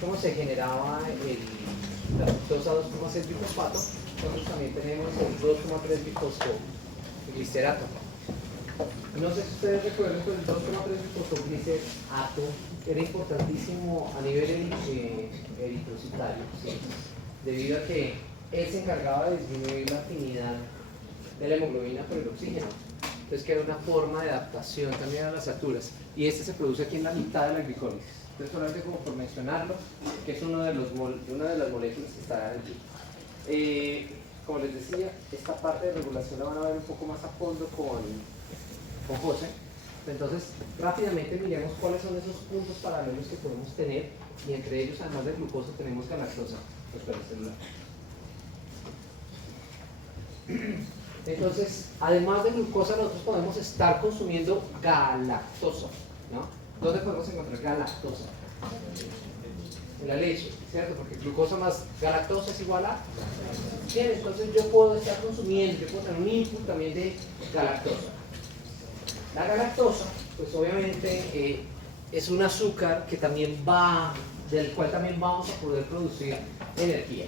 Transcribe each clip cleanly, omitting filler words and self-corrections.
cómo se generaba la fructosa 2,6 bifosfato, nosotros también tenemos el 2,3 bifosfoglicerato. No sé si ustedes recuerdan que el 2,3 bifosfoglicerato era importantísimo a nivel eritrocitario, ¿sí? Debido a que él se encargaba de disminuir la afinidad de la hemoglobina por el oxígeno. Entonces, que era una forma de adaptación también a las alturas. Y este se produce aquí en la mitad de la glicólisis. Entonces, solamente como por mencionarlo, que es una de las moléculas que está allí. Como les decía, esta parte de regulación la van a ver un poco más a fondo con José. Entonces, rápidamente miremos cuáles son esos puntos paralelos que podemos tener, y entre ellos, además de glucosa, tenemos galactosa, celular. Entonces, además de glucosa, nosotros podemos estar consumiendo galactosa, ¿no? ¿Dónde podemos encontrar galactosa? En la leche, ¿cierto? Porque glucosa más galactosa es igual a... Bien, entonces yo puedo estar consumiendo, yo puedo tener un input también de galactosa. La galactosa, pues obviamente es un azúcar que también del cual también vamos a poder producir energía.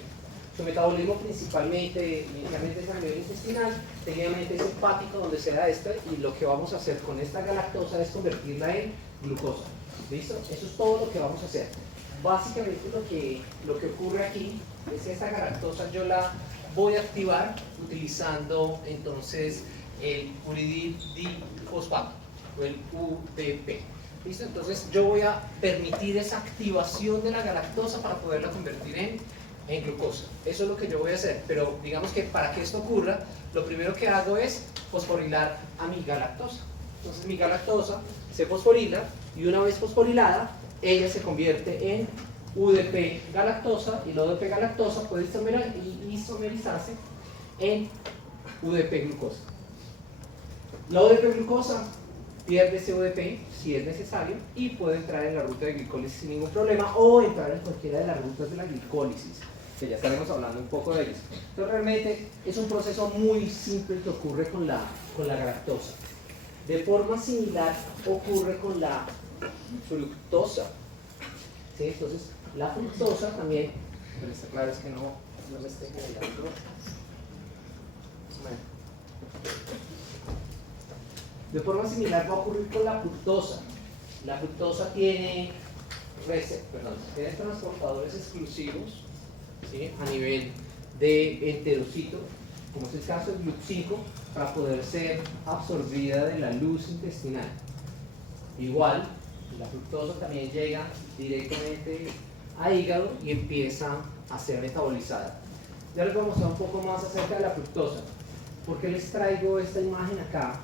Su metabolismo inicialmente es a nivel intestinal, seguidamente es hepático, donde se da y lo que vamos a hacer con esta galactosa es convertirla en glucosa. ¿Listo? Eso es todo lo que vamos a hacer. Básicamente lo que ocurre aquí es que esta galactosa yo la voy a activar utilizando entonces el uridifosfato o el UDP. ¿Listo? Entonces yo voy a permitir esa activación de la galactosa para poderla convertir en glucosa. Eso es lo que yo voy a hacer, pero digamos que para que esto ocurra, lo primero que hago es fosforilar a mi galactosa. Entonces mi galactosa se fosforila y una vez fosforilada, ella se convierte en UDP galactosa, y la UDP galactosa puede isomerizarse en UDP glucosa. La UDP glucosa pierde ese UDP si es necesario y puede entrar en la ruta de glicólisis sin ningún problema, o entrar en cualquiera de las rutas de la glicólisis, que ya estaremos hablando un poco de ellos. Entonces realmente es un proceso muy simple que ocurre con la galactosa. De forma similar ocurre con la fructosa. ¿Sí? Entonces la fructosa también, pero está claro es que no me esté generando. Bueno. De forma similar va a ocurrir con la fructosa. La fructosa tiene transportadores exclusivos, ¿sí? A nivel de enterocito, como es el caso del GLUT5, para poder ser absorbida de la luz intestinal. Igual, la fructosa también llega directamente a hígado y empieza a ser metabolizada. Ya les voy a mostrar un poco más acerca de la fructosa. ¿Por qué les traigo esta imagen acá?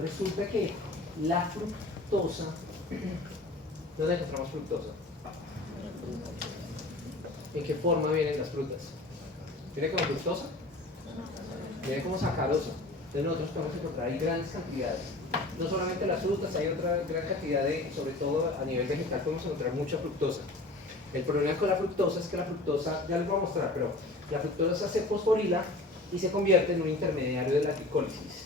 Resulta que la fructosa, ¿dónde encontramos fructosa? ¿En qué forma vienen las frutas? ¿Viene como fructosa? Viene como sacarosa. Entonces nosotros podemos encontrar ahí grandes cantidades. No solamente las frutas, hay otra gran cantidad sobre todo a nivel vegetal podemos encontrar mucha fructosa. El problema con la fructosa es que la fructosa, ya les voy a mostrar, pero la fructosa se fosforila y se convierte en un intermediario de la glicólisis.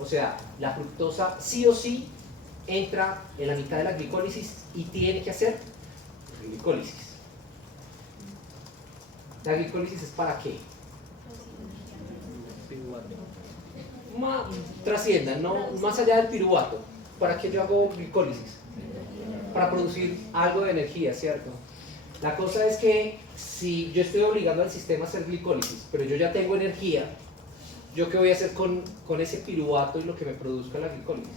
O sea, la fructosa sí o sí entra en la mitad de la glicólisis y tiene que hacer glicólisis. ¿La glicólisis es para qué? Trascienda, no, más allá del piruvato. ¿Para qué yo hago glicólisis? Para producir algo de energía, ¿cierto? La cosa es que si yo estoy obligando al sistema a hacer glicólisis, pero yo ya tengo energía, ¿yo qué voy a hacer con ese piruvato y lo que me produzca la glicólisis?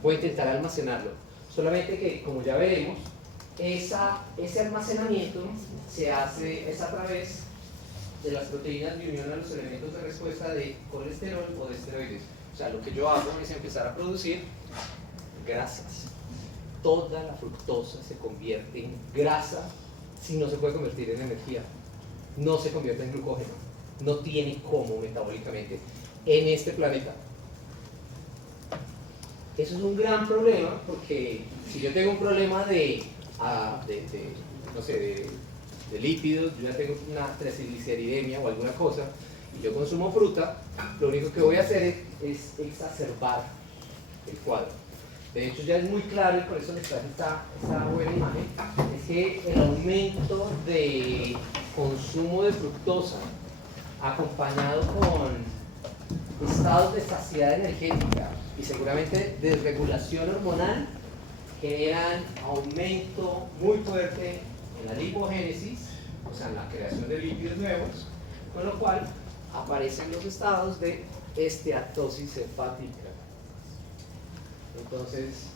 Voy a intentar almacenarlo. Solamente que, como ya veremos, ese almacenamiento es a través de las proteínas de unión a los elementos de respuesta de colesterol o de esteroides. O sea, lo que yo hago es empezar a producir grasas. Toda la fructosa se convierte en grasa si no se puede convertir en energía. No se convierte en glucógeno. No tiene cómo metabólicamente en este planeta. Eso es un gran problema, porque si yo tengo un problema de lípidos, yo ya tengo una trigliceridemia o alguna cosa, y yo consumo fruta, lo único que voy a hacer es exacerbar el cuadro. De hecho ya es muy claro, y por eso les traje esta buena imagen, es que el aumento de consumo de fructosa acompañado con estados de saciedad energética y seguramente desregulación hormonal generan aumento muy fuerte en la lipogénesis, o sea, en la creación de lípidos nuevos, con lo cual aparecen los estados de esteatosis hepática. Entonces,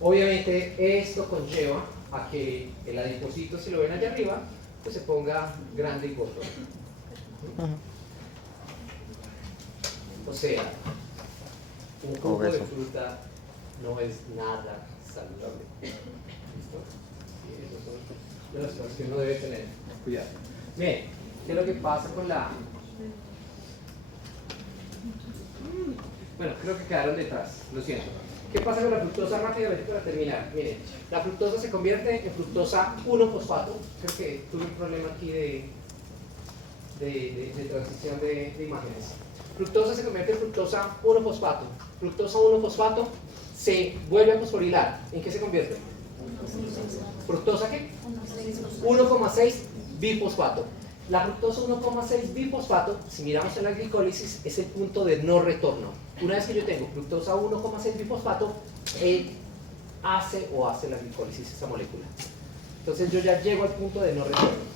obviamente esto conlleva a que el adipocito, si lo ven allá arriba, pues se ponga grande y gordo. O sea, un jugo de fruta no es nada saludable. ¿Listo? Y esas son de las cosas que uno debe tener cuidado. Miren, ¿qué es lo que pasa con la...? Bueno, creo que quedaron detrás, lo siento. ¿Qué pasa con la fructosa? Rápidamente para terminar. Miren, la fructosa se convierte en fructosa 1-fosfato. Creo que tuve un problema aquí de transición de imágenes. Fructosa se convierte en fructosa 1-fosfato. Fructosa 1-fosfato se vuelve a fosforilar. ¿En qué se convierte? ¿Fructosa qué? 1,6 bifosfato. La fructosa 1,6 bifosfato, si miramos en la glicólisis, es el punto de no retorno. Una vez que yo tengo fructosa 1,6 bifosfato, hace la glicólisis esa molécula. Entonces yo ya llego al punto de no retorno.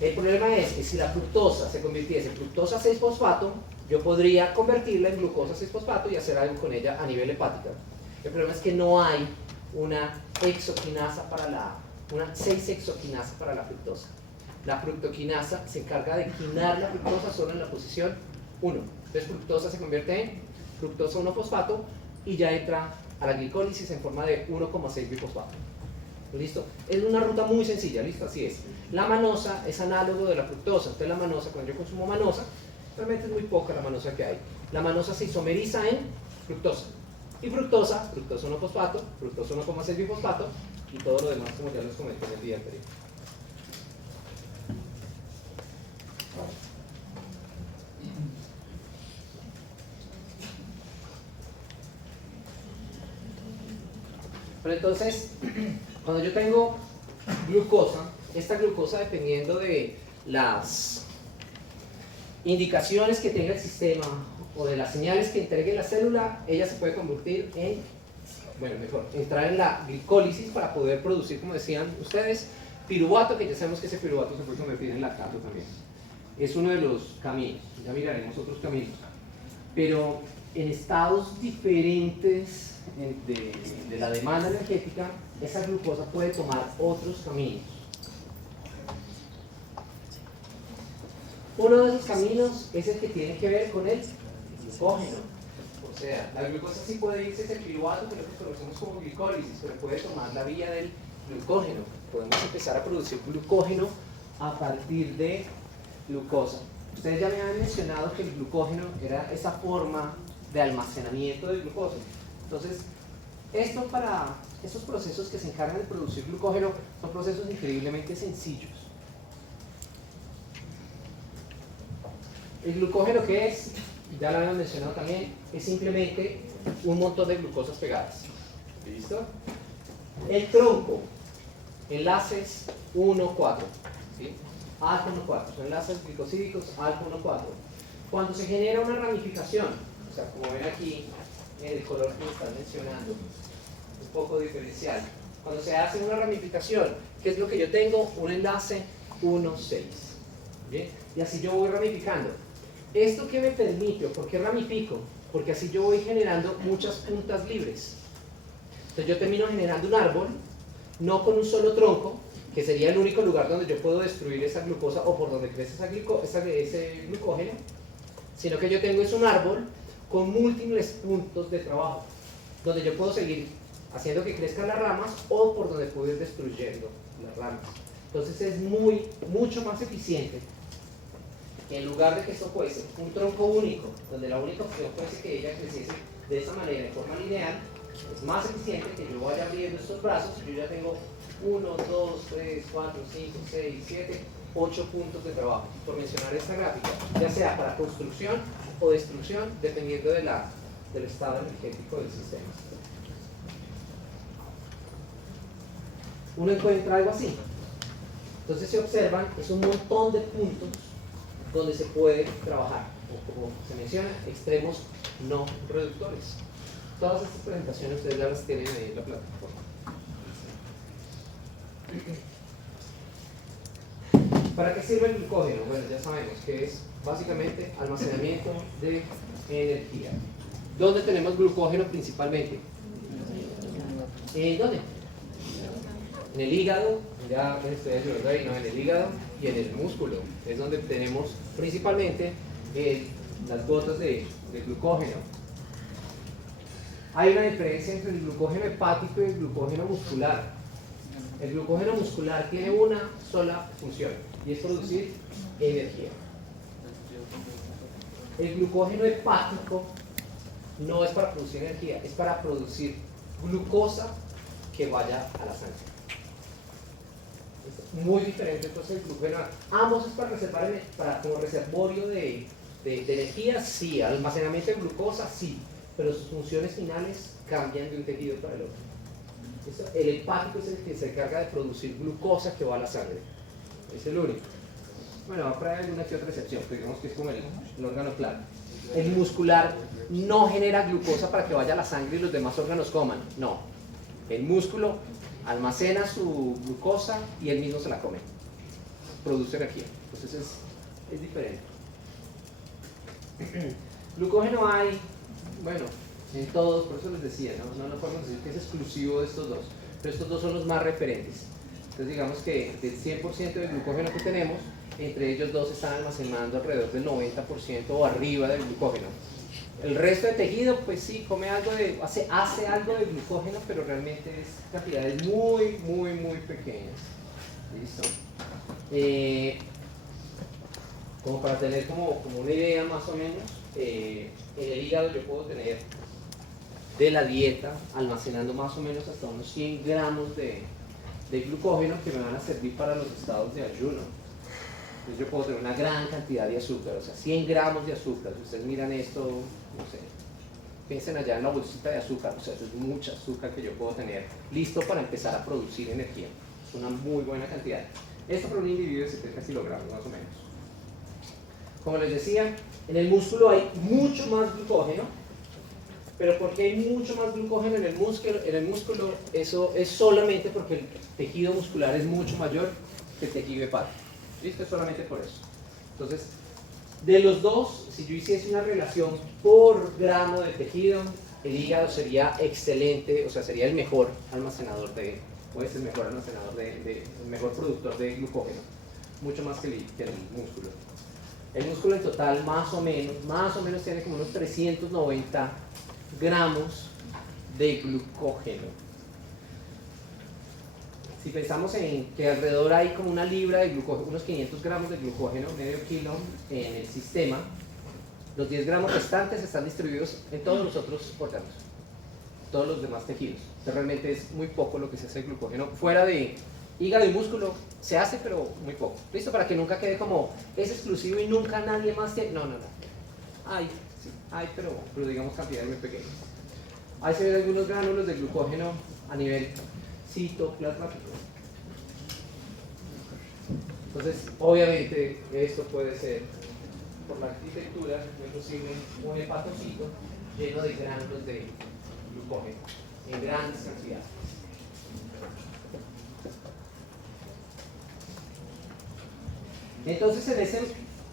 El problema es que si la fructosa se convirtiese en fructosa 6-fosfato, yo podría convertirla en glucosa 6-fosfato y hacer algo con ella a nivel hepático. El problema es que no hay una hexoquinasa una 6-hexoquinasa para la fructosa. La fructoquinasa se encarga de quinar la fructosa solo en la posición 1. Entonces fructosa se convierte en fructosa 1-fosfato y ya entra a la glicólisis en forma de 1,6 bifosfato. ¿Listo? Es una ruta muy sencilla, ¿listo? Así es. La manosa es análogo de la fructosa. Entonces la manosa, cuando yo consumo manosa, realmente es muy poca la manosa que hay. La manosa se isomeriza en fructosa. Y fructosa 1-fosfato, fructosa 1,6 bifosfato y todo lo demás como ya les comenté en el día anterior. Pero entonces, cuando yo tengo glucosa, esta glucosa, dependiendo de las indicaciones que tenga el sistema o de las señales que entregue la célula, ella se puede convertir en, entrar en la glicólisis para poder producir, como decían ustedes, piruvato, que ya sabemos que ese piruvato se puede convertir en lactato también. Es uno de los caminos, ya miraremos otros caminos. Pero en estados diferentes de la demanda energética, esa glucosa puede tomar otros caminos. Uno de esos caminos es el que tiene que ver con el glucógeno. O sea, la glucosa sí puede irse ese piruvato, que es lo que conocemos como glicólisis, pero puede tomar la vía del glucógeno. Podemos empezar a producir glucógeno a partir de glucosa. Ustedes ya me habían mencionado que el glucógeno era esa forma de almacenamiento de glucosa. Entonces, esto para esos procesos que se encargan de producir glucógeno son procesos increíblemente sencillos. El glucógeno, ¿qué es? Ya lo habíamos mencionado también, es simplemente un montón de glucosas pegadas. ¿Listo? El tronco, enlaces 1,4. ¿Sí? Alfa 1,4, son enlaces glicosídicos alfa 1,4. Cuando se genera una ramificación, o sea, como ven aquí en el color que me están mencionando, un poco diferencial. Cuando se hace una ramificación, ¿qué es lo que yo tengo? Un enlace 1,6. ¿Bien? Y así yo voy ramificando. ¿Esto qué me permite? ¿Por qué ramifico? Porque así yo voy generando muchas puntas libres. Entonces yo termino generando un árbol, no con un solo tronco, que sería el único lugar donde yo puedo destruir esa glucosa o por donde crece ese glucógeno, sino que yo tengo es un árbol con múltiples puntos de trabajo, donde yo puedo seguir haciendo que crezcan las ramas o por donde puedo ir destruyendo las ramas. Entonces es mucho más eficiente, en lugar de que esto fuese un tronco único, donde la única opción fuese que ella creciese de esa manera, en forma lineal, es más eficiente que yo vaya abriendo estos brazos y yo ya tengo 1, 2, 3, 4, 5, 6, 7, 8 puntos de trabajo, por mencionar esta gráfica, ya sea para construcción o destrucción, dependiendo del estado energético del sistema. uno encuentra algo así. Entonces, si observan, es un montón de puntos donde se puede trabajar, o como se menciona, extremos no reductores. Todas estas presentaciones ustedes ya las tienen ahí en la plataforma. ¿Para qué sirve el glucógeno? Bueno, ya sabemos que es básicamente almacenamiento de energía. ¿Dónde tenemos glucógeno principalmente? ¿En dónde? En el hígado, ya estoy ayudando ahí, no, en el hígado y en el músculo. Es donde tenemos principalmente las gotas de glucógeno. Hay una diferencia entre el glucógeno hepático y el glucógeno muscular. El glucógeno muscular tiene una sola función y es producir energía. El glucógeno hepático no es para producir energía, es para producir glucosa que vaya a la sangre. Es muy diferente entonces el glucógeno. Ambos es para reservar como reservorio de energía, sí. Almacenamiento de glucosa, sí. Pero sus funciones finales cambian de un tejido para el otro. El hepático es el que se encarga de producir glucosa que va a la sangre. Es el único. Bueno, va a haber alguna que otra excepción, pero digamos que es como el órgano clave. El muscular no genera glucosa para que vaya a la sangre y los demás órganos coman. No. El músculo almacena su glucosa y él mismo se la come. Produce energía. Entonces es diferente. Glucógeno hay, bueno, en todos, por eso les decía, no podemos decir que es exclusivo de estos dos, pero estos dos son los más referentes. Entonces digamos que del 100% de glucógeno que tenemos, entre ellos dos están almacenando alrededor del 90% o arriba del glucógeno. El resto de tejido, pues sí, come algo hace algo de glucógeno, pero realmente es cantidades muy, muy, muy pequeñas. ¿Listo? Como para tener como una idea más o menos, en el hígado yo puedo tener de la dieta almacenando más o menos hasta unos 100 gramos de glucógeno que me van a servir para los estados de ayuno. Entonces yo puedo tener una gran cantidad de azúcar, o sea, 100 gramos de azúcar. Si ustedes miran esto, no sé, piensen allá en la bolsita de azúcar, o sea, eso es mucha azúcar que yo puedo tener listo para empezar a producir energía. Es una muy buena cantidad. Esto para un individuo de 70 kilogramos más o menos. Como les decía, en el músculo hay mucho más glucógeno, pero ¿por qué hay mucho más glucógeno en el músculo? En el músculo eso es solamente porque el tejido muscular es mucho mayor que el tejido hepático. ¿Listo? Es solamente por eso. Entonces, de los dos, si yo hiciese una relación por gramo de tejido, el hígado sería excelente, o sea, sería el mejor almacenador puede ser el mejor almacenador el mejor productor de glucógeno, mucho más que el músculo. El músculo en total más o menos tiene como unos 390 gramos de glucógeno. Si pensamos en que alrededor hay como una libra de glucógeno, unos 500 gramos de glucógeno, medio kilo en el sistema, los 10 gramos restantes están distribuidos en todos los otros órganos, todos los demás tejidos. Entonces realmente es muy poco lo que se hace de glucógeno. Fuera de hígado y músculo se hace, pero muy poco. ¿Listo? Para que nunca quede como es exclusivo y nunca nadie más tiene. No. Hay, sí, hay, pero digamos cantidades muy pequeñas. Ahí se ven algunos gránulos de glucógeno a nivel citoplasmático. Entonces, obviamente, esto puede ser, por la arquitectura, muy posible un hepatocito lleno de gránulos de glucógeno en grandes cantidades. Entonces, en ese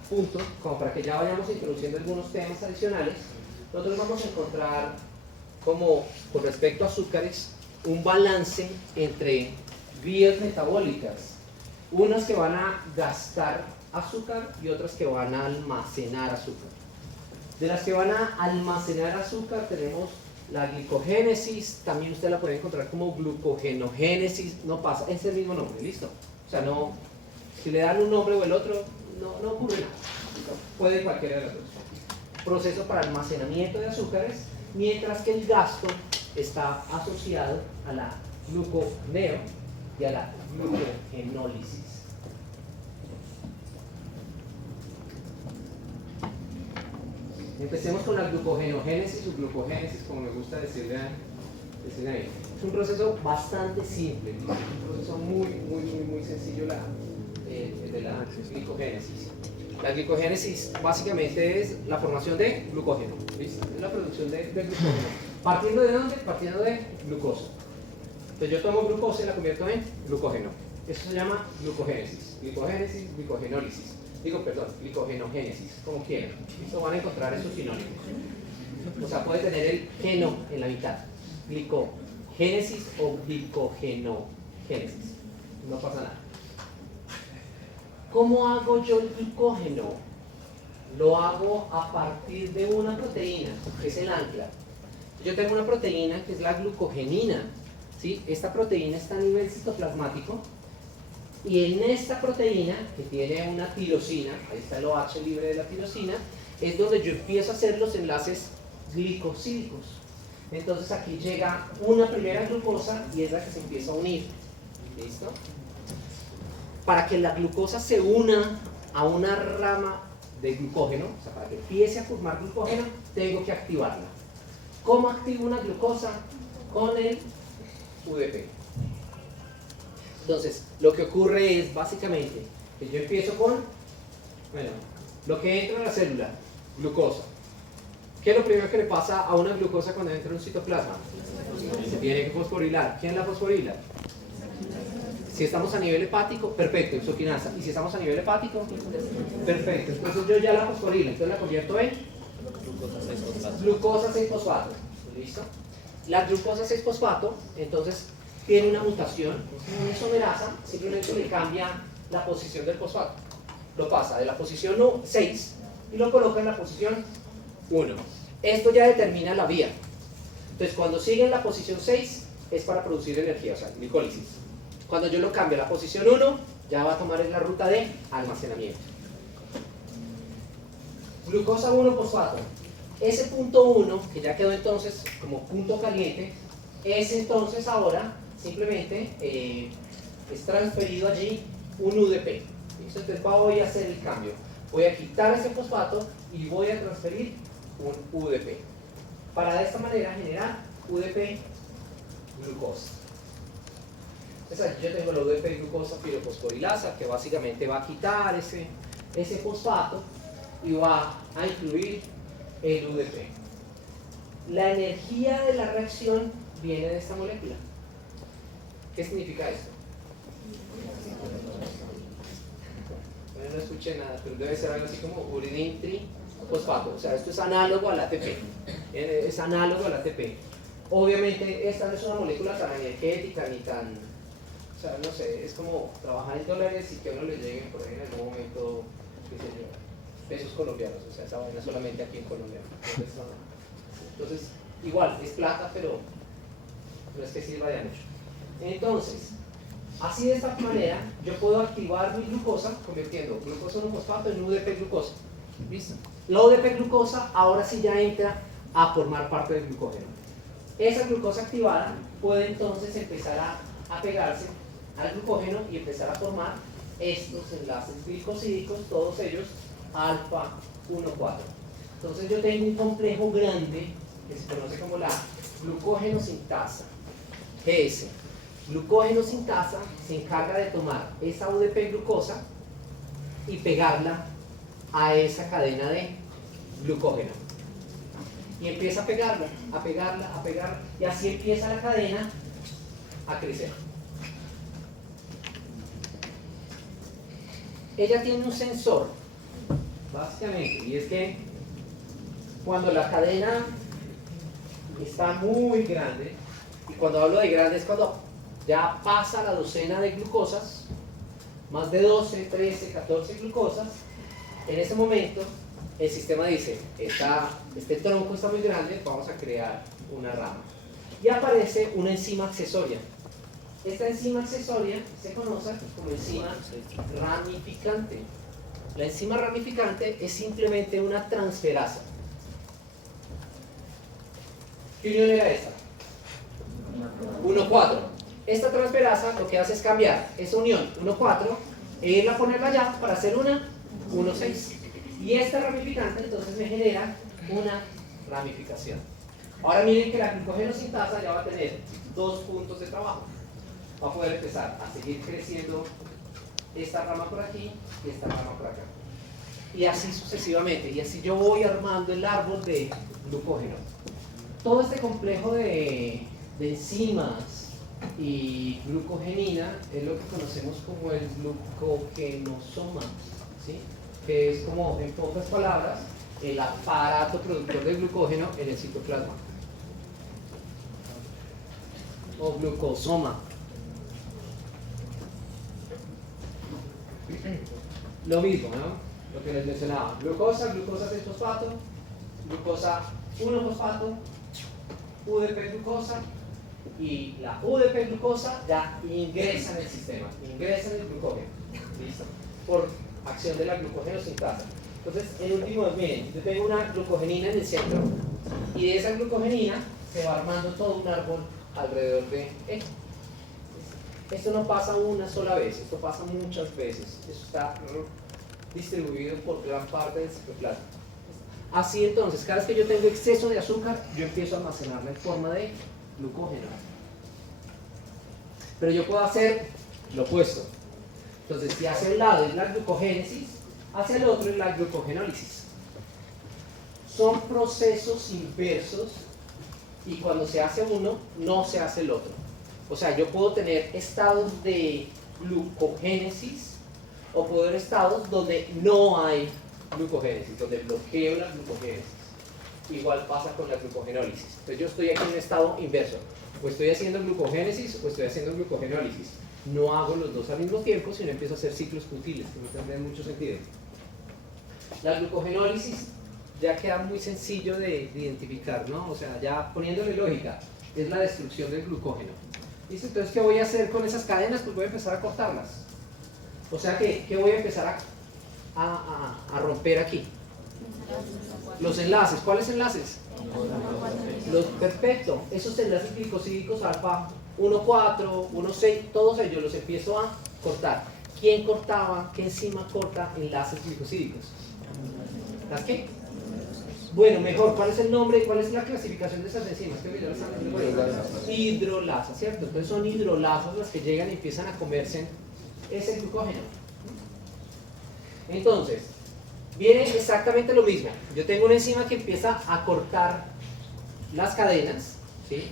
punto, como para que ya vayamos introduciendo algunos temas adicionales, nosotros vamos a encontrar como con respecto a azúcares un balance entre vías metabólicas, unas que van a gastar azúcar y otras que van a almacenar azúcar. De las que van a almacenar azúcar tenemos la glicogénesis, también usted la puede encontrar como glucogenogénesis, no pasa, es el mismo nombre, listo. O sea, no, si le dan un nombre o el otro, no ocurre nada, puede cualquiera de los dos. Proceso para almacenamiento de azúcares, mientras que el gasto está asociado a la gluconeo y a la glucogenólisis. Empecemos con la glucogenogénesis o glucogénesis, como me gusta decirle Es un proceso bastante simple, es un proceso muy sencillo de la glicogénesis. La glicogénesis básicamente es la formación de glucógeno, ¿listo? Es la producción de glucógeno. ¿Partiendo de dónde? Partiendo de glucosa. Entonces yo tomo glucosa y la convierto en glucógeno. Eso se llama glucogénesis, glicogenólisis. Glicogenogénesis, como quieran. Listo, van a encontrar esos sinónimos. O sea, puede tener el geno en la mitad. Glicogénesis o glicogenogénesis. No pasa nada. ¿Cómo hago yo el glucógeno? Lo hago a partir de una proteína, que es el ancla. Yo tengo una proteína que es la glucogenina. ¿Sí? Esta proteína está a nivel citoplasmático. Y en esta proteína, que tiene una tirosina, ahí está el OH libre de la tirosina, es donde yo empiezo a hacer los enlaces glicosídicos. Entonces aquí llega una primera glucosa y es la que se empieza a unir. ¿Listo? Para que la glucosa se una a una rama de glucógeno, o sea, para que empiece a formar glucógeno, tengo que activarla. ¿Cómo activo una glucosa? Con el UDP. Entonces, lo que ocurre es básicamente que yo empiezo con, lo que entra en la célula, glucosa. ¿Qué es lo primero que le pasa a una glucosa cuando entra en un citoplasma? Se tiene que fosforilar. ¿Quién la fosforila? Si estamos a nivel hepático, perfecto, exoquinasa. Y si estamos a nivel hepático, perfecto. Entonces yo ya la fosforilo, entonces la convierto en glucosa 6-fosfato. ¿Listo? La glucosa 6-fosfato, entonces, tiene una mutación, una isomerasa, simplemente le cambia la posición del fosfato. Lo pasa de la posición 6 y lo coloca en la posición 1. Esto ya determina la vía. Entonces, cuando sigue en la posición 6 es para producir energía, o sea, glicólisis. Cuando yo lo cambio a la posición 1, ya va a tomar la ruta de almacenamiento. Glucosa 1-fosfato. Ese punto 1, que ya quedó entonces como punto caliente, es entonces ahora simplemente es transferido allí un UDP. ¿Listo? Entonces voy a hacer el cambio. Voy a quitar ese fosfato y voy a transferir un UDP. Para de esta manera generar UDP glucosa. Entonces aquí yo tengo la UDP glucosa pirofosforilasa, que básicamente va a quitar ese fosfato y va a incluir el UDP. La energía de la reacción viene de esta molécula. ¿Qué significa esto? Bueno, no escuché nada, pero debe ser algo así como uridine trifosfato. O sea, esto es análogo al ATP. Es análogo al ATP. Obviamente, esta no es una molécula tan energética ni tan. O sea, no sé, es como trabajar en dólares y que a uno le lleguen por ahí en algún momento, qué sé yo, pesos colombianos. O sea, esa vaina solamente aquí en Colombia. Entonces, igual, es plata, pero no es que sirva de mucho. Entonces, así de esta manera, yo puedo activar mi glucosa convirtiendo glucosa 1-fosfato en UDP glucosa. ¿Listo? La UDP glucosa ahora sí ya entra a formar parte del glucógeno. Esa glucosa activada puede entonces empezar a pegarse al glucógeno y empezar a formar estos enlaces glicosídicos, todos ellos alfa 1,4. Entonces yo tengo un complejo grande que se conoce como la glucógeno sintasa. GS. Glucógeno sintasa se encarga de tomar esa UDP glucosa y pegarla a esa cadena de glucógeno. Y empieza a pegarla, a pegarla, a pegarla, y así empieza la cadena a crecer. Ella tiene un sensor, básicamente, y es que cuando la cadena está muy grande, y cuando hablo de grande es cuando ya pasa la docena de glucosas, más de 12, 13, 14 glucosas, en ese momento el sistema dice, este tronco está muy grande, vamos a crear una rama. Y aparece una enzima accesoria. Esta enzima accesoria se conoce como enzima ramificante. La enzima ramificante es simplemente una transferasa. ¿Qué unión era esta? 1,4. Esta transferasa lo que hace es cambiar esa unión 1,4 e irla a ponerla allá para hacer una 1,6. Y esta ramificante entonces me genera una ramificación. Ahora miren que la glucógeno sintasa ya va a tener 2 puntos de trabajo. Va a poder empezar a seguir creciendo esta rama por aquí y esta rama por acá. Y así sucesivamente. Y así yo voy armando el árbol de glucógeno. Todo este complejo de enzimas y glucogenina es lo que conocemos como el glucogenosoma, ¿sí? Que es como, en pocas palabras, el aparato productor de glucógeno en el citoplasma. O glucosoma. Lo mismo, ¿no? Lo que les mencionaba. Glucosa, glucosa 6-fosfato, glucosa 1-fosfato, UDP-glucosa, y la UDP-glucosa ya ingresa en el sistema, ingresa en el glucógeno. ¿Listo? Por acción de la glucógeno sintasa. Entonces, en último, miren, yo tengo una glucogenina en el centro y de esa glucogenina se va armando todo un árbol alrededor de esto. Esto no pasa una sola vez, esto pasa muchas veces. Esto está distribuido por gran parte del citoplasma. Así entonces, cada vez que yo tengo exceso de azúcar, yo empiezo a almacenarla en forma de glucógeno. Pero yo puedo hacer lo opuesto. Entonces, si hacia un lado es la glucogénesis, hacia el otro es la glucogenólisis. Son procesos inversos y cuando se hace uno, no se hace el otro. O sea, yo puedo tener estados de glucogénesis o puedo tener estados donde no hay glucogénesis, donde bloqueo la glucogénesis. Igual pasa con la glucogenólisis. Entonces yo estoy aquí en un estado inverso. O estoy haciendo glucogénesis o estoy haciendo glucogenólisis. No hago los dos al mismo tiempo, sino empiezo a hacer ciclos futiles, que no tendrían mucho sentido. La glucogenólisis ya queda muy sencillo de identificar, ¿no? O sea, ya poniéndole lógica, es la destrucción del glucógeno. ¿Listo? Entonces, ¿qué voy a hacer con esas cadenas? Pues voy a empezar a cortarlas. O sea, ¿qué voy a empezar a romper aquí? Los enlaces. ¿Cuáles enlaces? Perfecto. Esos enlaces glicosídicos alfa 1,4, 1,6, todos ellos los empiezo a cortar. ¿Quién cortaba? ¿Qué enzima corta enlaces glicosídicos? ¿Las qué? Bueno, mejor, ¿cuál es el nombre y cuál es la clasificación de esas enzimas? Hidrolasas, ¿cierto? Entonces son hidrolasas las que llegan y empiezan a comerse ese glucógeno. Entonces, viene exactamente lo mismo. Yo tengo una enzima que empieza a cortar las cadenas, ¿sí?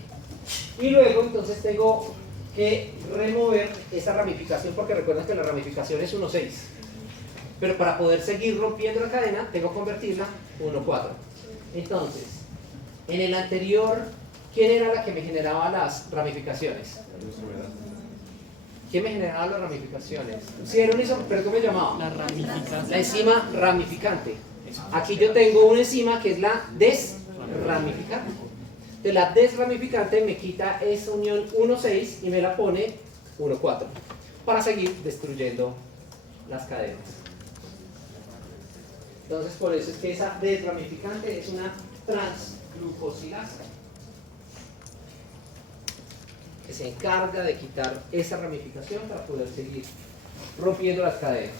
Y luego entonces tengo que remover esa ramificación, porque recuerden que la ramificación es 1,6. Pero para poder seguir rompiendo la cadena, tengo que convertirla 1,4. Entonces, en el anterior, ¿quién era la que me generaba las ramificaciones? ¿Quién me generaba las ramificaciones? Sí, era un enzima, pero ¿cómo me llamaba? La ramificante. La enzima ramificante. Aquí yo tengo una enzima que es la desramificante. Entonces la desramificante me quita esa unión 1,6 y me la pone 1,4 para seguir destruyendo las cadenas. Entonces por eso es que esa desramificante es una transglucosilasa que se encarga de quitar esa ramificación para poder seguir rompiendo las cadenas.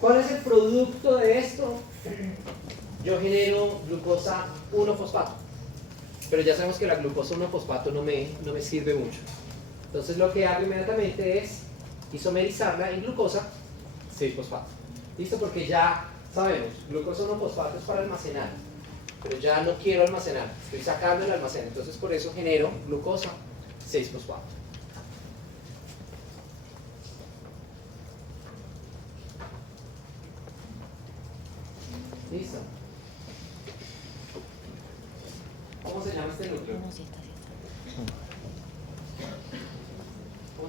¿Cuál es el producto de esto? Yo genero glucosa 1-fosfato, pero ya sabemos que la glucosa 1-fosfato no me sirve mucho. Entonces lo que hago inmediatamente es isomerizarla en glucosa 6-fosfato. ¿Listo? Porque ya sabemos, glucosa 1-fosfato es para almacenar, pero ya no quiero almacenar, estoy sacando el almacén, entonces por eso genero glucosa 6-fosfato. ¿Listo? ¿Cómo se llama este núcleo? ¿Cómo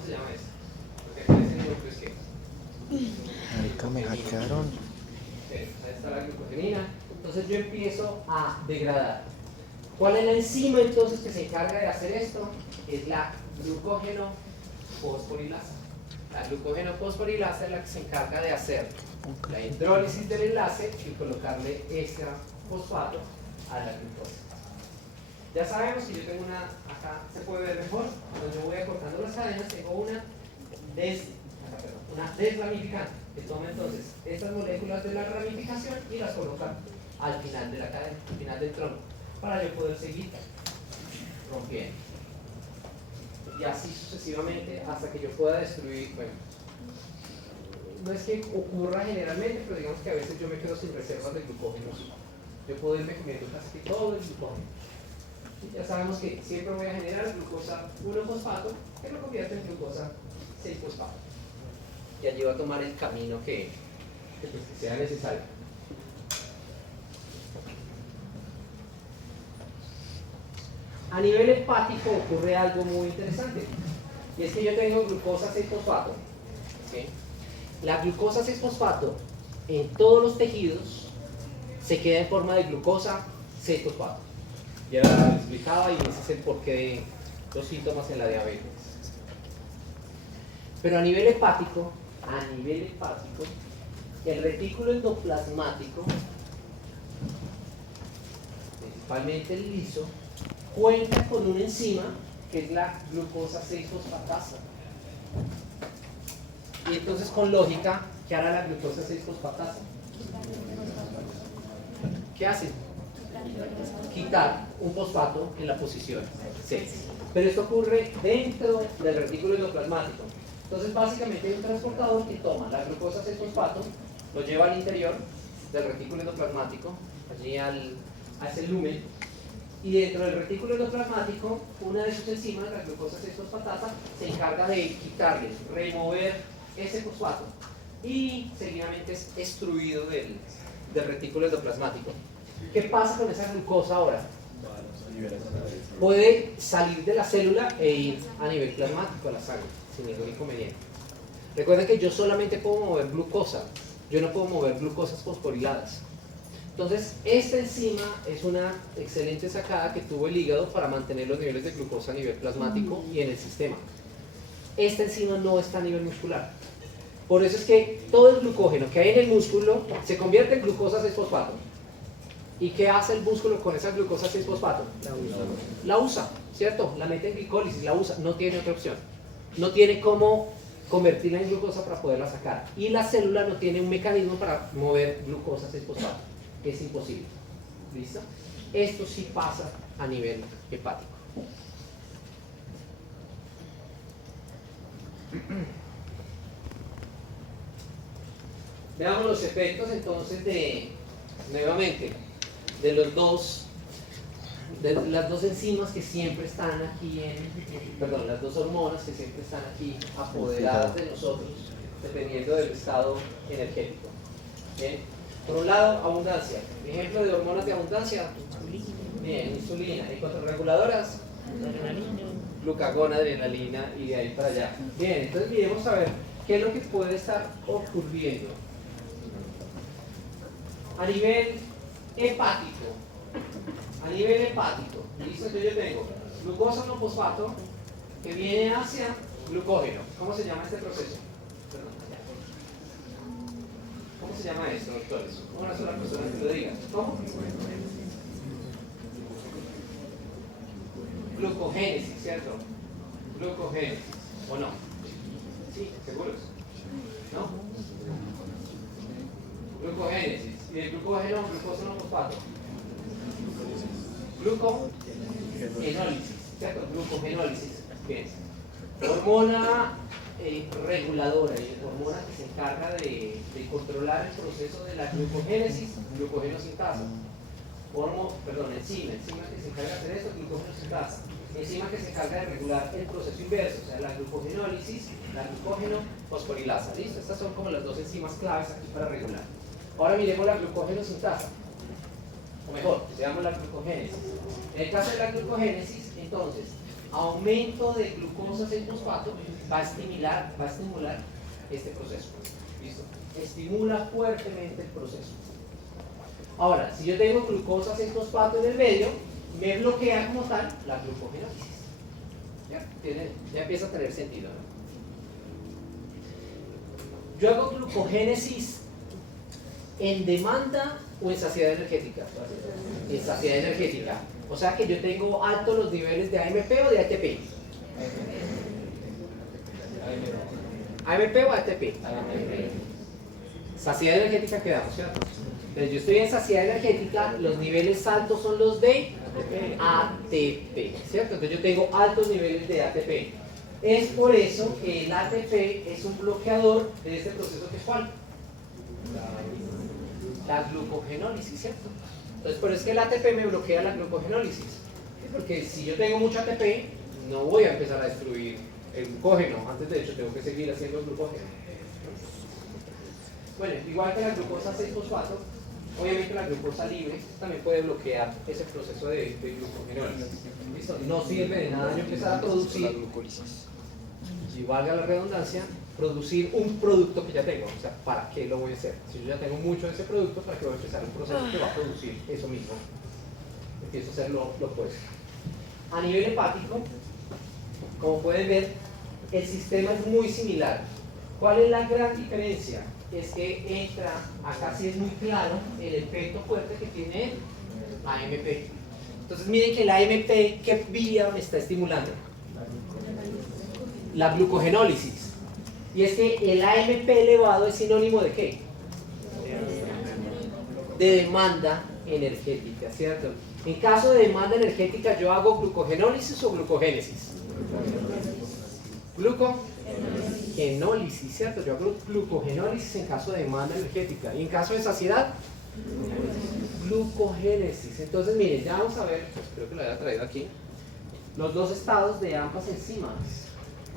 se llama este? Porque aquí ese núcleo es que... Marica, me hackearon. Ahí está la glucogenina. Entonces yo empiezo a degradar. ¿Cuál es la enzima entonces que se encarga de hacer esto? Es la glucógeno fosforilasa. La glucógeno fosforilasa es la que se encarga de hacer la hidrólisis del enlace y colocarle ese fosfato a la glucosa. Ya sabemos que yo tengo una, acá se puede ver mejor, cuando yo voy acortando las cadenas, tengo una desramificante, que toma entonces estas moléculas de la ramificación y las coloca al final de la cadena, al final del tronco. para yo poder seguir rompiendo. Y así sucesivamente hasta que yo pueda destruir, bueno, no es que ocurra generalmente, pero digamos que a veces yo me quedo sin reservas de glucógenos. Yo puedo irme comiendo casi que todo el glucógeno. Y ya sabemos que siempre voy a generar glucosa 1-fosfato, que lo convierte en glucosa 6-fosfato. Y allí va a tomar el camino que sea necesario. A nivel hepático ocurre algo muy interesante, y es que yo tengo glucosa 6-fosfato. ¿Sí? La glucosa 6-fosfato en todos los tejidos se queda en forma de glucosa 6-fosfato. Ya lo explicaba y ese es el porqué de los síntomas en la diabetes. Pero a nivel hepático, el retículo endoplasmático, principalmente el liso, cuenta con una enzima que es la glucosa 6-fosfatasa. Y entonces, con lógica, ¿qué hará la glucosa 6-fosfatasa? ¿Qué hace? Quitar un fosfato en la posición 6. Pero esto ocurre dentro del retículo endoplasmático. Entonces, básicamente hay un transportador que toma la glucosa 6-fosfato, lo lleva al interior del retículo endoplasmático, allí a ese lumen, y dentro del retículo endoplasmático, una de sus enzimas, la glucosa 6-fosfatasa, se encarga de quitarle, remover ese fosfato, y seguidamente es extruido del retículo endoplasmático. ¿Qué pasa con esa glucosa ahora? Puede salir de la célula e ir a nivel plasmático a la sangre, sin ningún inconveniente. Recuerden que yo solamente puedo mover glucosa, yo no puedo mover glucosas fosforiladas. Entonces, esta enzima es una excelente sacada que tuvo el hígado para mantener los niveles de glucosa a nivel plasmático y en el sistema. Esta enzima no está a nivel muscular. Por eso es que todo el glucógeno que hay en el músculo se convierte en glucosa 6-fosfato. ¿Y qué hace el músculo con esa glucosa 6-fosfato? La usa, ¿cierto? La mete en glicólisis, la usa, no tiene otra opción. No tiene cómo convertirla en glucosa para poderla sacar. Y la célula no tiene un mecanismo para mover glucosa 6-fosfato. Es imposible. ¿Listo? Esto sí pasa a nivel hepático. Veamos los efectos entonces nuevamente, de las dos enzimas que siempre están aquí las dos hormonas que siempre están aquí apoderadas de nosotros, dependiendo del estado energético. ¿Bien? Por un lado, abundancia. Ejemplo de hormonas de abundancia. Bien, insulina. Y contrarreguladoras, glucagón, adrenalina y de ahí para allá. Bien, entonces miremos a ver qué es lo que puede estar ocurriendo a nivel hepático. ¿Listo? Entonces yo tengo glucosa 1-fosfato que viene hacia glucógeno. ¿Cómo se llama este proceso? ¿Cómo se llama esto, doctores? Una sola persona que lo diga. ¿Cómo? Glucogénesis, ¿cierto? Glucogénesis. ¿O no? Sí, ¿seguros? ¿No? Glucogénesis. ¿Y el glucógeno, glucosa 1-fosfato? Glucogenólisis, ¿cierto? Glucogenólisis. Bien. Hormona reguladora, hormona que se encarga de controlar el proceso de la glucogénesis, glucogenosintasa. Enzima que se encarga de hacer esto, glucogenosintasa. Enzima que se encarga de regular el proceso inverso, o sea, la glucogenólisis, la glucógeno fosforilasa. ¿Listo? Estas son como las dos enzimas claves aquí para regular. Ahora miremos la glucogenosintasa, o mejor, veamos la glucogénesis. En el caso de la glucogénesis, entonces, aumento de glucosa 6-fosfato va a estimular este proceso. ¿Listo? Estimula fuertemente el proceso. Ahora, si yo tengo glucosa 6-fosfato en el medio, me bloquea como tal la glucogenólisis. Ya empieza a tener sentido, ¿no? Yo hago glucogénesis en demanda o en saciedad energética. En saciedad energética. O sea que yo tengo altos los niveles de AMP o de ATP. AMP o ATP. Saciedad energética quedamos, ¿cierto? Entonces yo estoy en saciedad energética, los niveles altos son los de ATP, ¿cierto? Entonces yo tengo altos niveles de ATP. Es por eso que el ATP es un bloqueador de este proceso que es ¿cuál? La glucogenólisis, ¿cierto? Entonces por eso es que el ATP me bloquea la glucogenólisis. Porque si yo tengo mucho ATP, no voy a empezar a destruir el glucógeno. Antes de hecho tengo que seguir haciendo glucógeno. Bueno, igual que la glucosa 6-fosfato, obviamente la glucosa libre también puede bloquear ese proceso de glucogenólisis. ¿Listo? No sirve de nada yo empezar a producir, y valga la redundancia, producir un producto que ya tengo. O sea, ¿para qué lo voy a hacer? Si yo ya tengo mucho de ese producto, ¿para qué voy a empezar un proceso que va a producir eso mismo? Empiezo a hacer lo opuesto. A nivel hepático, como pueden ver, el sistema es muy similar. ¿Cuál es la gran diferencia? Es que entra, acá sí es muy claro, el efecto fuerte que tiene el AMP. Entonces miren que el AMP, ¿qué vía me está estimulando? La glucogenólisis. Y es que el AMP elevado es sinónimo ¿de qué? De demanda energética, ¿cierto? En caso de demanda energética, ¿yo hago glucogenólisis o glucogénesis? Glucogenólisis, ¿cierto? Yo hago glucogenólisis en caso de demanda energética. Y en caso de saciedad, glucogénesis. Entonces, miren, ya vamos a ver, pues creo que lo había traído aquí, los dos estados de ambas enzimas.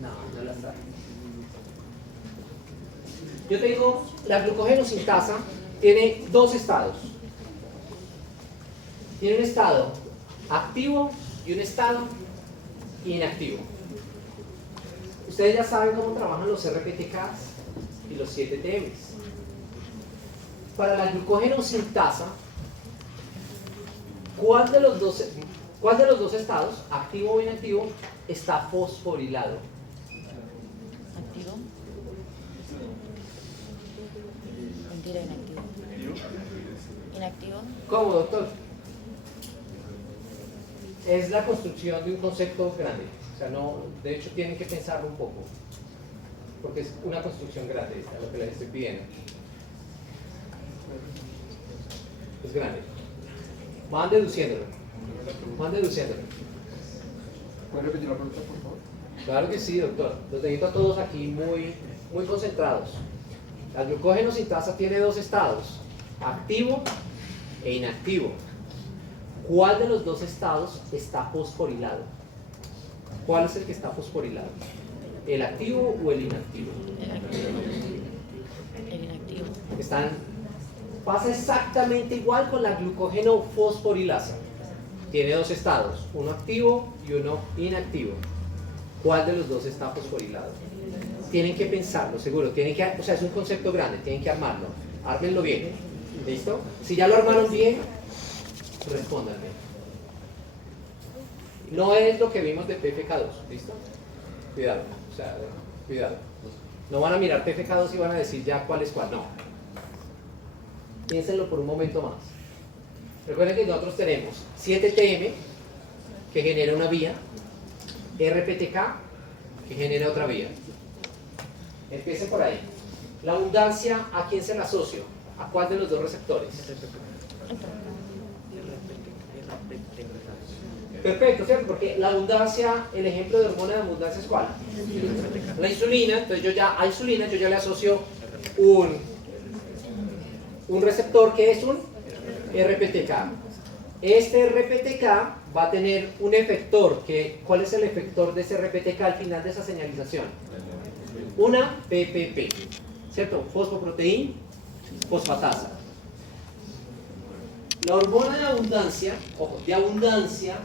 No las traje. Yo tengo la glucogenosintasa, tiene dos estados. Tiene un estado activo y un estado inactivo. Ustedes ya saben cómo trabajan los RPTKs y los 7-TMs. Para la glucogenosintasa, ¿cuál de los dos estados, activo o inactivo, está fosforilado? Activo. Mentira, inactivo. Inactivo. ¿Cómo, doctor? Es la construcción de un concepto grande. O sea, no, de hecho tienen que pensarlo un poco. Porque es una construcción grande, esta, lo que les estoy pidiendo. Es grande. Van deduciéndolo. Van deduciéndolo. ¿Puede repetir la pregunta, por favor? Claro que sí, doctor. Los necesito a todos aquí muy concentrados. La glucogenosintasa tiene dos estados, activo e inactivo. ¿Cuál de los dos estados está fosforilado? ¿Cuál es el que está fosforilado? ¿El activo o el inactivo? El activo. El inactivo. Pasa exactamente igual con la glucogenofosforilasa. Tiene dos estados, uno activo y uno inactivo. ¿Cuál de los dos está fosforilado? Tienen que pensarlo, seguro. O sea, es un concepto grande, tienen que armarlo. Ármenlo bien. ¿Listo? Si ya lo armaron bien, respóndanme. No es lo que vimos de PFK2, ¿listo? Cuidado, o sea, cuidado. No van a mirar PFK2 y van a decir ya cuál es cuál, no. Piénsenlo por un momento más. Recuerden que nosotros tenemos 7TM, que genera una vía, RPTK, que genera otra vía. Empiecen por ahí. La abundancia, ¿a quién se la asocio? ¿A cuál de los dos receptores? Perfecto, ¿cierto? Porque la abundancia, el ejemplo de hormona de abundancia es ¿cuál? La insulina. Entonces a insulina yo ya le asocio un receptor que es un RPTK. Este RPTK va a tener un efector. ¿Cuál es el efector de ese RPTK al final de esa señalización? Una PPP, ¿cierto? Fosfoproteína fosfatasa. La hormona de abundancia, ojo, de abundancia,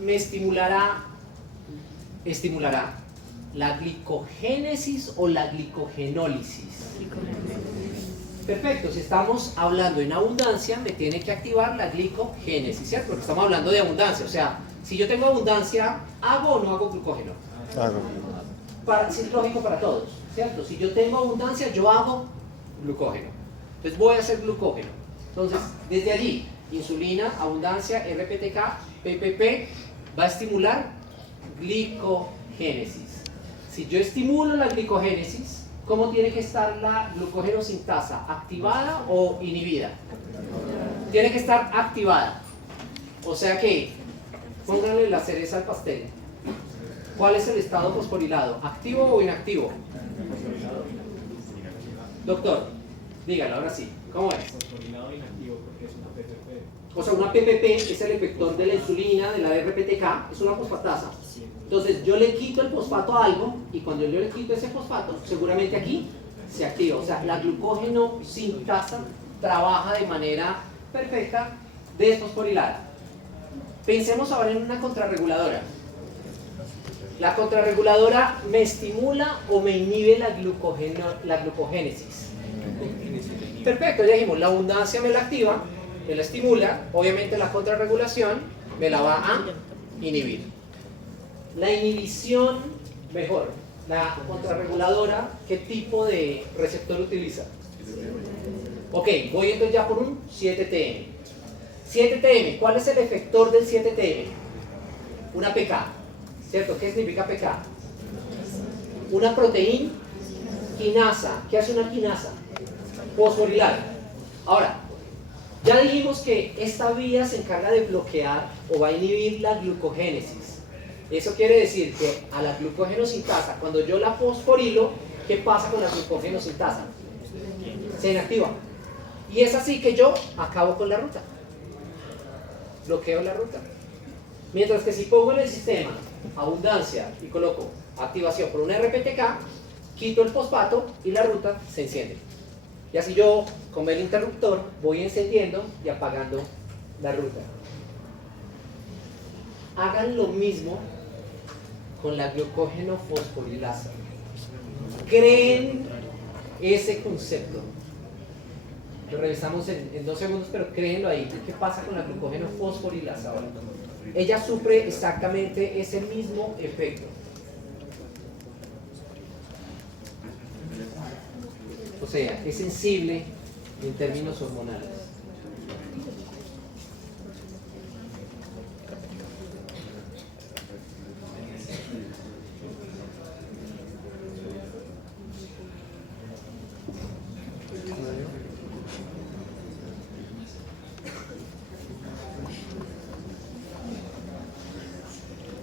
me estimulará la glicogénesis o la glicogenólisis. Perfecto, si estamos hablando en abundancia, me tiene que activar la glicogénesis, ¿cierto? Porque estamos hablando de abundancia, o sea, si yo tengo abundancia, ¿hago o no hago glucógeno? Hago. Sí, es lógico para todos, ¿cierto? Si yo tengo abundancia, yo hago glucógeno. Entonces voy a hacer glucógeno. Entonces, desde allí, insulina, abundancia, RPTK, PPP, va a estimular glicogénesis. Si yo estimulo la glicogénesis, ¿cómo tiene que estar la glucogenosintasa? ¿Activada o inhibida? Tiene que estar activada. O sea que Pónganle la cereza al pastel. ¿Cuál es el estado fosforilado? ¿Activo o inactivo? Doctor, dígalo ahora sí. ¿Cómo es? Fosforilado inactivo porque es una PPP. O sea, una PPP es el efector de la insulina, de la RPTK, es una fosfatasa. Entonces yo le quito el fosfato a algo y cuando yo le quito ese fosfato, seguramente aquí se activa. O sea, la glucógeno sintasa trabaja de manera perfecta desfosforilada. Pensemos ahora en una contrarreguladora. ¿La contrarreguladora me estimula o me inhibe la glucogénesis? Perfecto, ya dijimos, la abundancia me la activa, me la estimula, obviamente la contrarregulación me la va a inhibir. La inhibición, mejor, la contrarreguladora, ¿qué tipo de receptor utiliza? Ok, voy entonces ya por un 7TM. 7TM, ¿cuál es el efector del 7TM? Una PK, ¿cierto? ¿Qué significa PK? Una proteína quinasa. ¿Qué hace una quinasa? Fosforilar. Ahora, ya dijimos que esta vía se encarga de bloquear o va a inhibir la glucogénesis. Eso quiere decir que a la glucógenosintasa, cuando yo la fosforilo, ¿qué pasa con la glucógenosintasa? Se inactiva. Y es así que yo acabo con la ruta. Bloqueo la ruta. Mientras que si pongo en el sistema abundancia y coloco activación por una RPTK, quito el fosfato y la ruta se enciende. Y así yo, con el interruptor, voy encendiendo y apagando la ruta. Hagan lo mismo con la glucógeno fosforilasa. Creen ese concepto. Lo revisamos en 2 segundos, pero créenlo ahí. ¿Qué pasa con la glucógeno fosforilasa ahora? Ella sufre exactamente ese mismo efecto. O sea, es sensible en términos hormonales.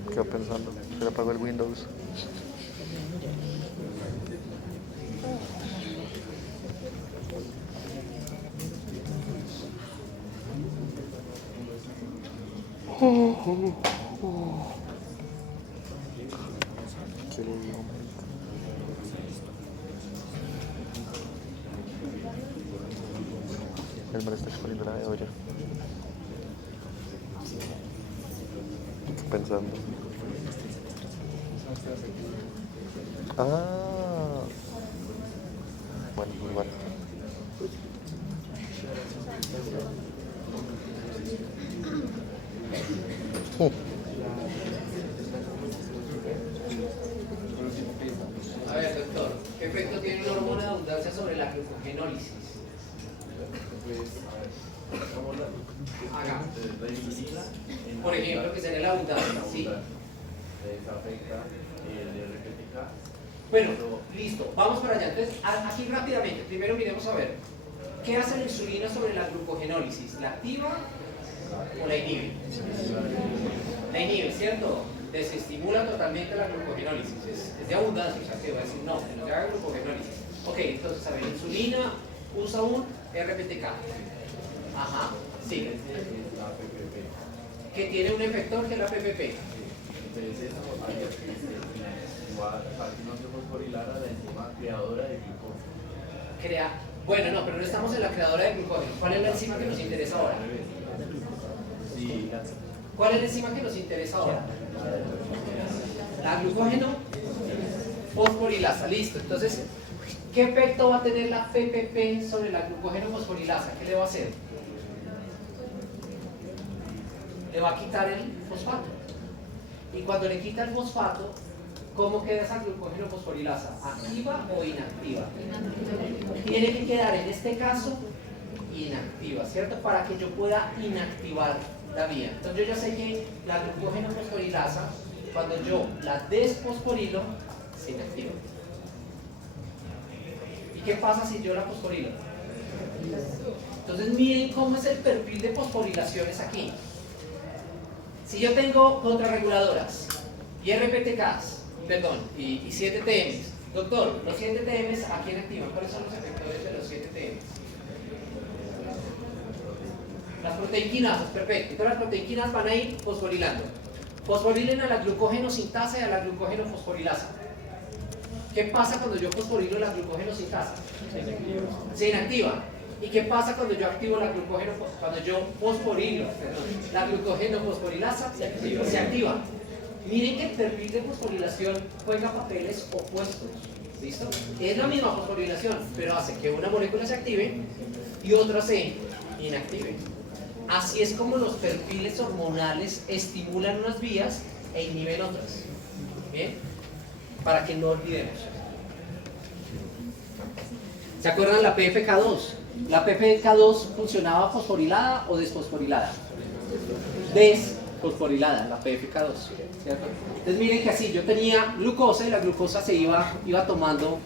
Quedo pensando, se le apagó el Windows. ¿Qué le digo? El mar está exponiendo la de olla. Estoy pensando. Ah. Bueno, igual. A ver, doctor, ¿qué efecto tiene una hormona de abundancia sobre la glucogenólisis? Haga. Por ejemplo, que sería la abundancia, ¿sí? Bueno, listo, vamos para allá. Entonces, aquí rápidamente, primero miremos a ver, ¿qué hace la insulina sobre la glucogenólisis? ¿La activa o la inhibe? La inhibe, ¿cierto? Desestimula totalmente la glucogenólisis. Es de abundancia, o sea, que va a decir no, que no se haga glucogenólisis. Ok, entonces, a ver, la insulina usa un RPTK. Ajá, sí. Que tiene un efector que es la PPP. Bueno, no, pero no estamos en la creadora de glucógeno. ¿Cuál es la enzima que nos interesa ahora? ¿Cuál es la enzima que nos interesa ahora? La glucógeno fosforilasa. Listo. Entonces, ¿qué efecto va a tener la PPP sobre la glucógeno fosforilasa? ¿Qué le va a hacer? Le va a quitar el fosfato. Y cuando le quita el fosfato, ¿cómo queda esa glucógeno fosforilasa? ¿Activa o inactiva? Tiene que quedar en este caso inactiva, ¿cierto? Para que yo pueda inactivar la vía. Entonces yo ya sé que la glucógeno fosforilasa, cuando yo la desfosforilo, se inactiva. ¿Y qué pasa si yo la fosforilo? Entonces miren cómo es el perfil de fosforilaciones aquí. Si yo tengo contrarreguladoras y RPTKs, perdón, y 7TMs, doctor, los 7TMs, ¿a quién activan? ¿Cuáles son los efectores de los 7TMs? Las proteinquinasas, perfecto. Entonces las proteinquinasas van a ir fosforilando. Fosforilen a la glucógeno sintasa y a la glucógeno fosforilasa. ¿Qué pasa cuando yo fosforilo la glucógeno sintasa? Se inactiva. ¿Y qué pasa cuando yo activo la glucógeno, cuando yo fosforilo, la glucógeno fosforilasa? Se activa. Miren que el perfil de fosforilación juega papeles opuestos. ¿Listo? Es la misma fosforilación, pero hace que una molécula se active y otra se inactive. Así es como los perfiles hormonales estimulan unas vías e inhiben otras. ¿Bien? Para que no olvidemos. ¿Se acuerdan la PFK2? ¿La PFK2 funcionaba fosforilada o desfosforilada? Desfosforilada, la PFK2. ¿Cierto? Entonces miren que así, yo tenía glucosa y la glucosa se iba tomando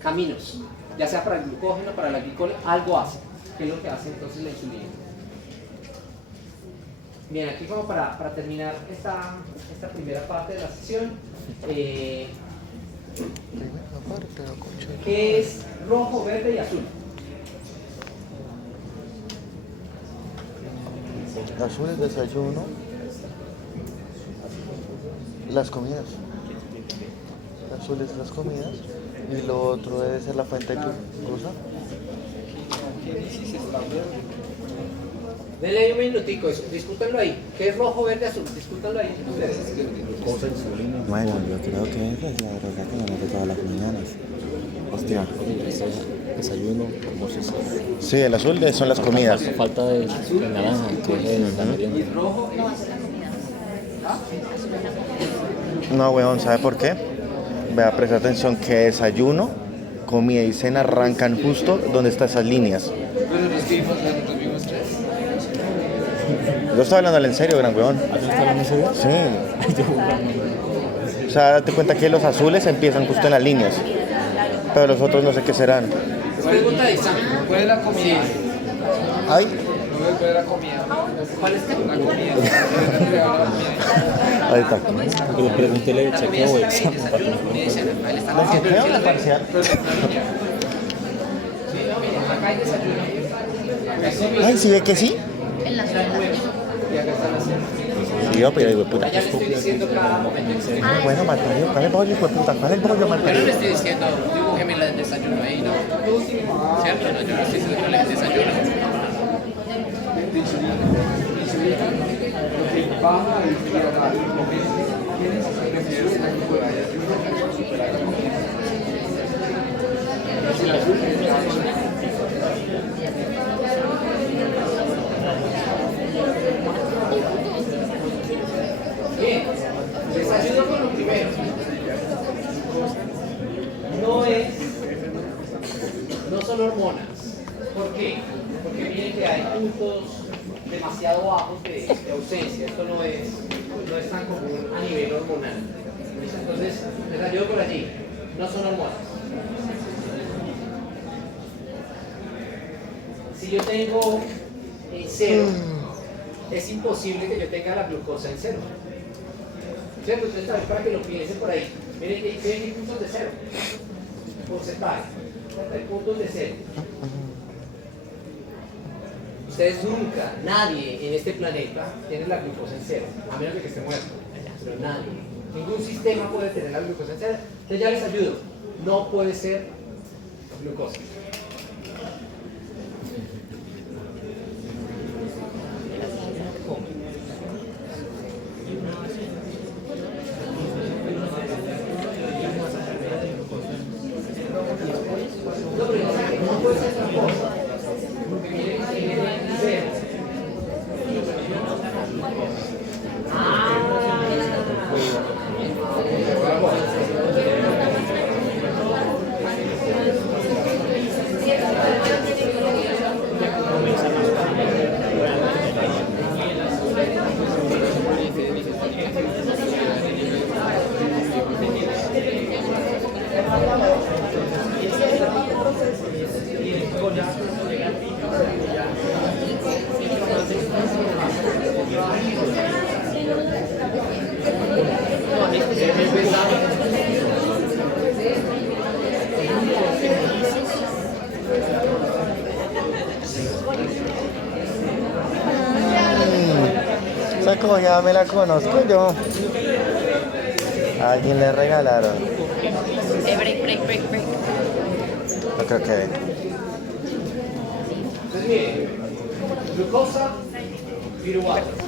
caminos. Ya sea para el glucógeno, para la glicol, algo hace. ¿Qué es lo que hace entonces la insulina? Bien, aquí como para terminar esta primera parte de la sesión, ¿qué es rojo, verde y azul? Azul es desayuno. Las comidas. Azul es las comidas. Y lo otro debe ser la fuente de glucosa. Denle ahí un minutico, discútanlo ahí. ¿Qué es rojo, verde, azul? Discútanlo ahí. Bueno, yo creo que esa es la droga que me mete todas las mañanas. Hostia. Desayuno, almuerzo. Sí, el azul son las comidas. Falta de naranja, que es la merienda. ¿Y rojo? No, weón, ¿sabe por qué? Vea, presta atención que desayuno, comida y cena arrancan justo donde están esas líneas. Pero no escribimos los mismos tres. Yo estoy hablando en serio, gran weón. ¿Estás hablando en serio? Sí. O sea, date cuenta que los azules empiezan justo en las líneas. Pero los otros no sé qué serán. Es pregunta de examen. ¿Cuál es la comida? Ay, No, ¿cuál es la comida? ¿Cuál es La comida. ahí está. Pero pregúntele de chequeo o examen. ¿La que creo la parcial? Acá hay desayuno. Ay, ¿sí ve que sí? Y acá están las cenas. Sí, yo, pero digo, puta. Allá le estoy diciendo cada momento. Bueno, Malpario, ¿cuál es el bollo, hijo de puta? ¿Cuál es el bollo, Yo no Malpario? le estoy diciendo, dibújeme el desayuno ahí, ¿no? ¿Cierto? No, yo no estoy diciendo que le desayuno. Baja el kilogramo. ¿Tienes refieres a que por ahí ayuno superar la comida? Es el azul. Bien, les ayudo con lo primero. No son hormonas. ¿Por qué? Porque miren que hay puntos demasiado bajos de ausencia. Esto no es tan común a nivel hormonal. Entonces, les ayudo por allí. No son hormonas. Si yo tengo cero, es imposible que yo tenga la glucosa en cero. ¿Cierto? Entonces, también para que lo piensen por ahí. Miren que hay puntos de cero. Porcentaje. Hay puntos de cero. Ustedes nunca, nadie en este planeta tiene la glucosa en cero, a menos de que esté muerto. Pero nadie. Ningún sistema puede tener la glucosa en cero. Entonces ya les ayudo. No puede ser glucosa. No, pero no puede ser otra cosa. Porque miren que cero. Esa comida me la conozco yo. A alguien le regalaron. Break. No creo que. Entonces, miren, glucosa, piruvato.